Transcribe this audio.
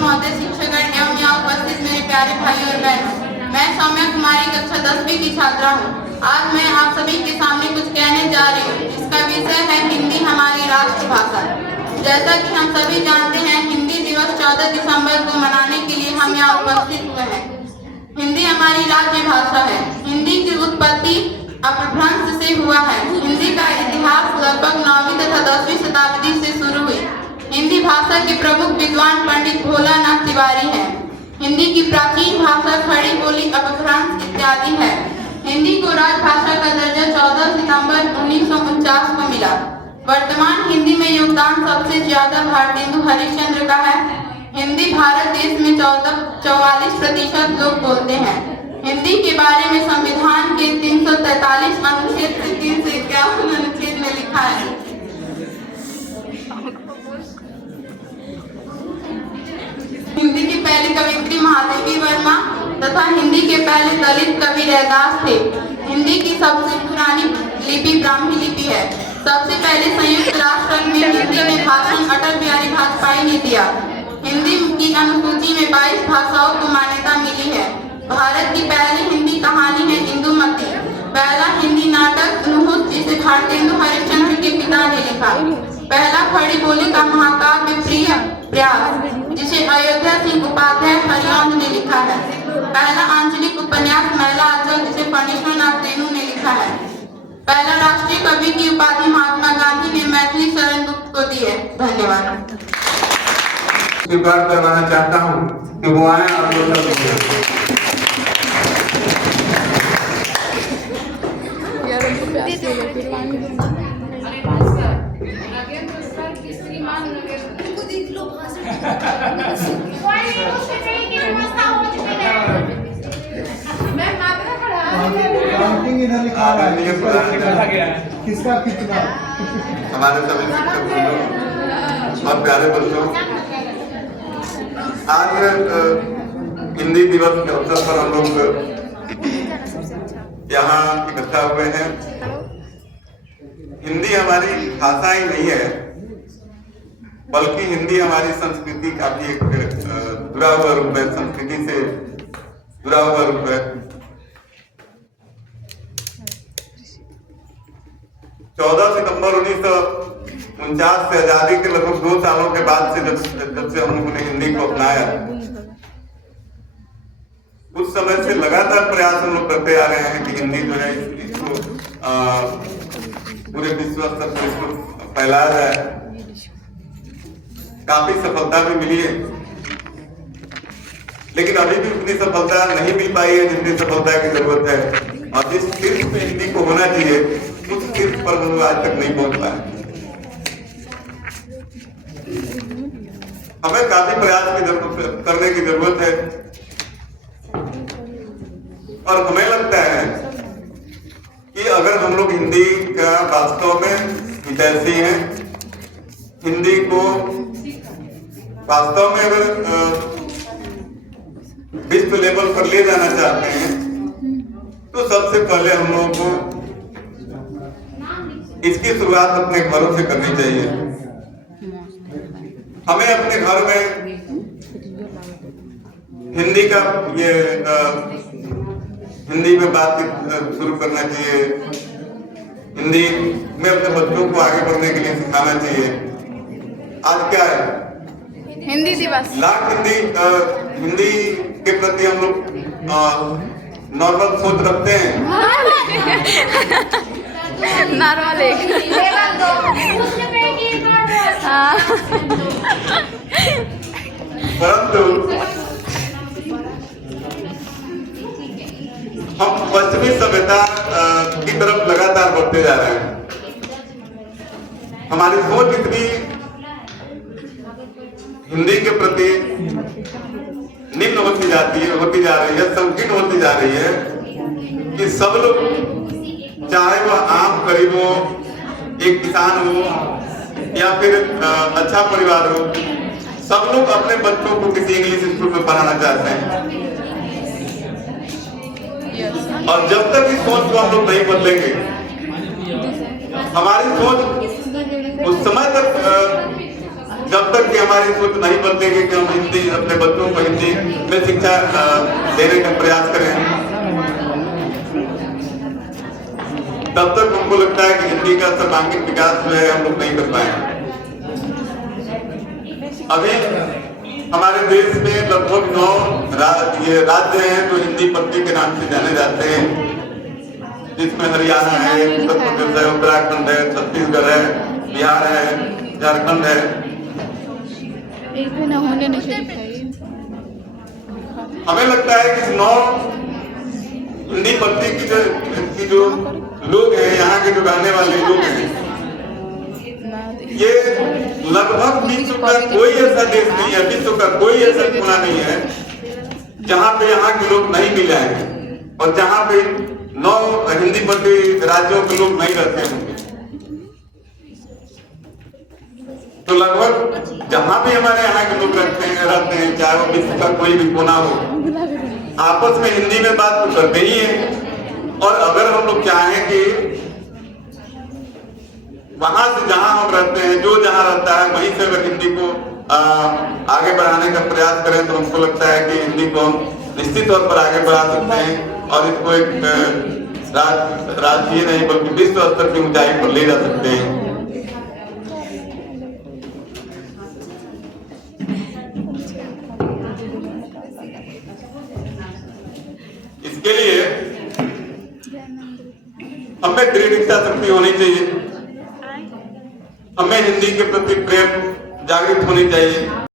महोदय, शिक्षकगण एवं यहाँ उपस्थित मेरे प्यारे भाई और बहनों, मैं सौम्या कुमारी कक्षा 10वीं की छात्रा हूँ। आज मैं आप सभी के सामने कुछ कहने जा रही हूँ, जिसका विषय है हिंदी हमारी राष्ट्रभाषा। जैसा कि हम सभी जानते हैं, हिंदी दिवस 14 दिसंबर को मनाने के लिए हम यहाँ उपस्थित हुए हैं। हिंदी हमारी राज्य भाषा है। हिंदी की उत्पत्ति अपभ्रंश से हुआ है। हिंदी का इतिहास लगभग 9वीं तथा 10वीं शताब्दी से शुरू हुई। हिंदी भाषा के प्रमुख विद्वान पंडित भोलानाथ तिवारी हैं। हिंदी की प्राचीन भाषा खड़ी बोली, अपभ्रंश इत्यादि है। हिंदी को राजभाषा का दर्जा 14 सितंबर 1949 को मिला। वर्तमान हिंदी में योगदान सबसे ज्यादा भारतेंदु हरिश्चंद्र का है। हिंदी भारत देश में 44% लोग बोलते हैं। हिंदी के बारे में संविधान के 343 अनुच्छेद से 3 से 51 अनुच्छेद में लिखा है। हिंदी की पहली कवियत्री महादेवी वर्मा तथा हिंदी के पहले दलित कवि रैदास थे। हिंदी की सबसे पुरानी लिपि ब्राह्मी लिपि है। सबसे पहले संयुक्त राष्ट्र संघ में हिंदी में भाषण अटल बिहारी वाजपेयी ने दिया। हिंदी की अनुसूची में 22 भाषाओं को मान्यता मिली है। भारत की पहली हिंदी कहानी है इंदुमती। पहला हिंदी नाटक नुहुस, जिसे भारतेंदु हरिश्चंद्र के पिता ने लिखा। पहला खड़ी बोली का महाकाव्य प्रिय प्रयास, जिसे अयोध्या सिंह उपाध्याय हरिवंश ने लिखा है। पहला आंचलिक उपन्यास महिला आंचल, जिसे फणीश्वर नाथ रेणु ने लिखा है। पहला राष्ट्रीय कवि की उपाधि महात्मा गांधी ने मैथिली शरण गुप्त को दी है। धन्यवाद। स्वीकार करवाना चाहता हूँ कि वो आए और किसका कितना हमारे सभी शिक्षक और प्यारे बच्चों, आज हिंदी दिवस के अवसर पर हम लोग यहाँ इकट्ठा हुए हैं। हिंदी हमारी भाषा ही नहीं है, बल्कि हिंदी हमारी संस्कृति का भी एक जुड़ा हुआ रूप है, संस्कृति से जुड़ा हुआ रूप है। 14 सितंबर 1949 से आजादी के लगभग 2 सालों के बाद से जब से हम लोगों ने हिंदी को अपनाया, उस समय से लगातार प्रयास हम लोग करते आ रहे हैं कि हिंदी जो है इसको पूरे विश्व स्तर पर इसको फैलाया जाए। काफी सफलता भी मिली है, लेकिन अभी भी उतनी सफलता नहीं मिल पाई है जितनी सफलता की जरूरत है। और जिस शीर्ष पे हिंदी को होना चाहिए, उस शीर्ष पर हम लोग आज तक नहीं पहुंच पाए। हमें काफी प्रयास करने की जरूरत है। और हमें लगता है कि अगर हम लोग हिंदी का वास्तव में हितैषी हैं, हिंदी को वास्तव में अगर विश्व लेवल पर ले जाना चाहते हैं, तो सबसे पहले हम लोगों को इसकी शुरुआत अपने घरों से करनी चाहिए। हमें अपने घर में हिंदी का हिंदी में बातचीत शुरू करना चाहिए। हिंदी में अपने बच्चों को आगे बढ़ने के लिए सिखाना चाहिए। आज क्या है? हिंदी दिवस। लाख हिंदी के प्रति हम लोग नॉर्मल सोच रखते हैं। नॉर्मल परंतु हम पश्चिमी सभ्यता की तरफ लगातार बढ़ते जा रहे हैं। हमारी सोच इतनी हिंदी के प्रति निम्न होती जा रही है, संकीर्ण होती जा रही है कि सब लोग, चाहे वह आम गरीब हो, एक किसान हो या फिर अच्छा परिवार हो, सब लोग अपने बच्चों को किसी इंग्लिश स्कूल में पढ़ाना चाहते हैं। और जब तक इस सोच को हम लोग नहीं बदलेंगे, हमारी सोच उस समय तक जब तक कि हमारी सोच नहीं बदलेगी कि हम हिंदी अपने बच्चों को हिंदी में शिक्षा देने का प्रयास करें, तब तक हमको लगता है कि हिंदी का सर्वांगीण विकास जो है हम लोग नहीं कर पाएंगे। अभी हमारे देश में लगभग 9 राज्य हैं जो हिंदी पट्टी के नाम से जाने जाते हैं, जिसमें हरियाणा है, उत्तर प्रदेश है, उत्तराखंड है, छत्तीसगढ़ है, बिहार है, झारखंड है। हमें लगता है कि 9 हिंदी पट्टी की जो लोग हैं, यहाँ के जो रहने वाले लोग हैं, ये लगभग विश्व का कोई ऐसा देश नहीं है, विश्व का कोई ऐसा कोना नहीं है जहाँ पे यहाँ के लोग नहीं मिल जाएंगे और जहाँ पे 9 हिंदी पट्टी राज्यों के लोग नहीं रहते होंगे। तो लगभग जहाँ भी हमारे यहाँ के लोग रहते हैं, चाहे वो विश्व का कोई भी कोना हो, आपस में हिंदी में बात तो करते ही है। और अगर हम लोग चाहें कि वहां से जहां हम रहते हैं, जो जहां रहता है वहीं से अगर हिंदी को आगे बढ़ाने का प्रयास करें, तो हमको लगता है कि हिंदी को हम निश्चित तौर पर आगे बढ़ा सकते हैं और इसको एक राष्ट्रीय नहीं बल्कि विश्व स्तर की ऊंचाई पर ले जा सकते हैं। इसके लिए हमें दृढ़ इच्छा शक्ति होनी चाहिए, हमें हिंदी के प्रति प्रेम जागृत होनी चाहिए।